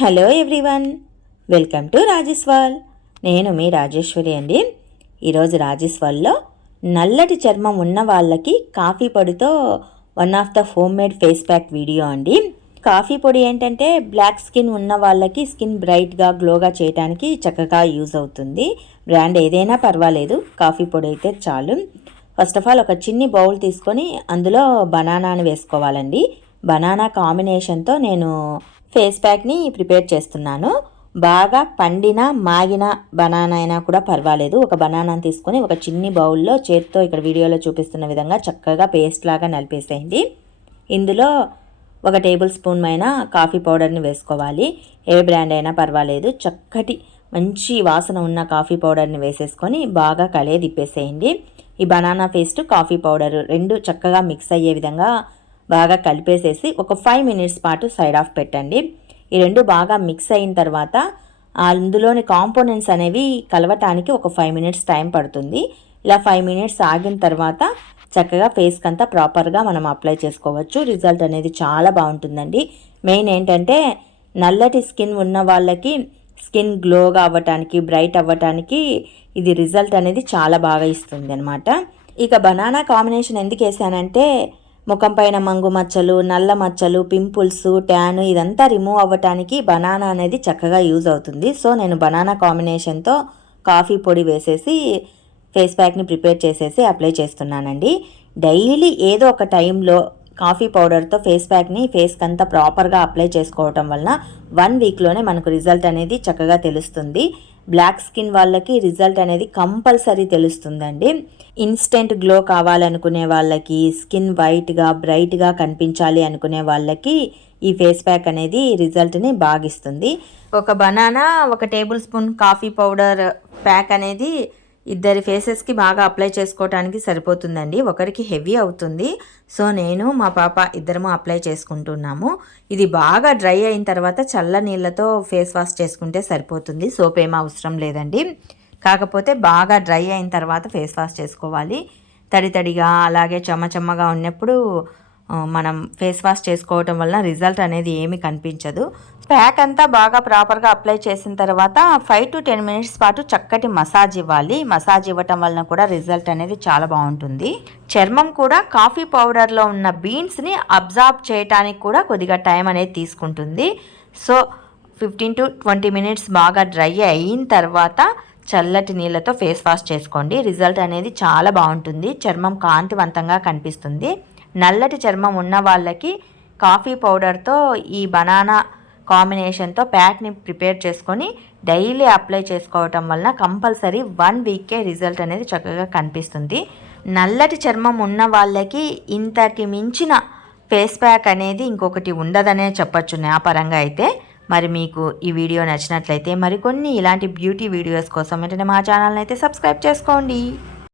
Hello everyone, welcome to Rajeshwar. నేను మీ రాజేశ్వరి అండి. ఈరోజు రాజేశ్వర్లో నల్లటి చర్మం ఉన్న వాళ్ళకి కాఫీ పొడితో one of the home made face pack video అండి. కాఫీ పొడి ఏంటంటే బ్లాక్ స్కిన్ ఉన్న వాళ్ళకి స్కిన్ బ్రైట్గా గ్లోగా చేయడానికి చక్కగా యూజ్ అవుతుంది. బ్రాండ్ ఏదైనా పర్వాలేదు, కాఫీ పొడి అయితే చాలు. ఫస్ట్ ఆఫ్ ఆల్ ఒక చిన్ని బౌల్ తీసుకొని అందులో బనానాని వేసుకోవాలండి. బనానా కాంబినేషన్తో నేను ఫేస్ ప్యాక్ని ప్రిపేర్ చేస్తున్నాను. బాగా పండిన మాగిన బనానా అయినా కూడా పర్వాలేదు. ఒక బనానాని తీసుకొని ఒక చిన్ని బౌల్లో చేతితో ఇక్కడ వీడియోలో చూపిస్తున్న విధంగా చక్కగా పేస్ట్ లాగా నలిపేసేయండి. ఇందులో 1 టేబుల్ స్పూన్ అయినా కాఫీ పౌడర్ని వేసుకోవాలి. ఏ బ్రాండ్ అయినా పర్వాలేదు. చక్కటి మంచి వాసన ఉన్న కాఫీ పౌడర్ని వేసేసుకొని బాగా తిప్పేసేయండి. ఈ బనానా పేస్ట్ కాఫీ పౌడర్ రెండు చక్కగా మిక్స్ అయ్యే విధంగా బాగా కలిపేసేసి ఒక 5 మినిట్స్ పాటు సైడ్ ఆఫ్ పెట్టండి. ఈ రెండు బాగా మిక్స్ అయిన తర్వాత అందులోని కాంపోనెంట్స్ అనేవి కలవటానికి ఒక 5 మినిట్స్ టైం పడుతుంది. ఇలా 5 మినిట్స్ ఆగిన తర్వాత చక్కగా ఫేస్కి అంతా ప్రాపర్గా మనం అప్లై చేసుకోవచ్చు. రిజల్ట్ అనేది చాలా బాగుంటుందండి. మెయిన్ ఏంటంటే నల్లటి స్కిన్ ఉన్న వాళ్ళకి స్కిన్ గ్లోగా అవ్వటానికి, బ్రైట్ అవ్వటానికి ఇది రిజల్ట్ అనేది చాలా బాగా ఇస్తుంది అనమాట. ఇక బనానా కాంబినేషన్ ఎందుకు వేసానంటే ముఖం పైన మంగు మచ్చలు, నల్ల మచ్చలు, పింపుల్స్, ట్యాన్ ఇదంతా రిమూవ్ అవ్వటానికి బనానా అనేది చక్కగా యూజ్ అవుతుంది. సో నేను బనానా కాంబినేషన్తో కాఫీ పొడి వేసేసి ఫేస్ ప్యాక్ని ప్రిపేర్ చేసేసి అప్లై చేస్తున్నానండి. డైలీ ఏదో ఒక టైంలో కాఫీ పౌడర్తో ఫేస్ ప్యాక్ని ఫేస్కి అంతా ప్రాపర్గా అప్లై చేసుకోవటం వలన 1 వీక్లోనే మనకు రిజల్ట్ అనేది చక్కగా తెలుస్తుంది. బ్లాక్ స్కిన్ వాళ్ళకి రిజల్ట్ అనేది కంపల్సరీ తెలుస్తుందండి. ఇన్స్టెంట్ గ్లో కావాలనుకునే వాళ్ళకి, స్కిన్ వైట్గా బ్రైట్గా కనిపించాలి అనుకునే వాళ్ళకి ఈ ఫేస్ ప్యాక్ అనేది రిజల్ట్ని బాగిస్తుంది. ఒక banana 1 table spoon coffee powder pack అనేది ఇద్దరి ఫేసెస్కి బాగా అప్లై చేసుకోవడానికి సరిపోతుందండి. ఒకరికి హెవీ అవుతుంది. సో నేను మా పాప ఇద్దరము అప్లై చేసుకుంటున్నాము. ఇది బాగా డ్రై అయిన తర్వాత చల్ల నీళ్ళతో ఫేస్ వాష్ చేసుకుంటే సరిపోతుంది. సోప్ ఏం అవసరం లేదండి. కాకపోతే బాగా డ్రై అయిన తర్వాత ఫేస్ వాష్ చేసుకోవాలి. తడిగా అలాగే చెమ్మగా ఉన్నప్పుడు మనం ఫేస్ వాష్ చేసుకోవటం వలన రిజల్ట్ అనేది ఏమీ కనిపించదు. ప్యాక్ అంతా బాగా ప్రాపర్గా అప్లై చేసిన తర్వాత 5 to 10 మినిట్స్ పాటు చక్కటి మసాజ్ ఇవ్వాలి. మసాజ్ ఇవ్వటం వలన కూడా రిజల్ట్ అనేది చాలా బాగుంటుంది. చర్మం కూడా కాఫీ పౌడర్లో ఉన్న బీన్స్ని అబ్జార్బ్ చేయడానికి కూడా కొద్దిగా టైం అనేది తీసుకుంటుంది. సో 15 to 20 మినిట్స్ బాగా డ్రై అయిన తర్వాత చల్లటి నీళ్ళతో ఫేస్ వాష్ చేసుకోండి. రిజల్ట్ అనేది చాలా బాగుంటుంది. చర్మం కాంతివంతంగా కనిపిస్తుంది. నల్లటి చర్మం ఉన్న వాళ్ళకి కాఫీ పౌడర్తో ఈ బనానా కాంబినేషన్తో ప్యాక్ని ప్రిపేర్ చేసుకొని డైలీ అప్లై చేసుకోవటం వలన కంపల్సరీ 1 వీక్కే రిజల్ట్ అనేది చక్కగా కనిపిస్తుంది. నల్లటి చర్మం ఉన్న వాళ్ళకి ఇంతకి మించిన ఫేస్ ప్యాక్ అనేది ఇంకొకటి ఉండదనే చెప్పచ్చు నా పరంగా అయితే. మరి మీకు ఈ వీడియో నచ్చినట్లయితే మరికొన్ని ఇలాంటి బ్యూటీ వీడియోస్ కోసం వెంటనే మా ఛానల్ని అయితే సబ్స్క్రైబ్ చేసుకోండి.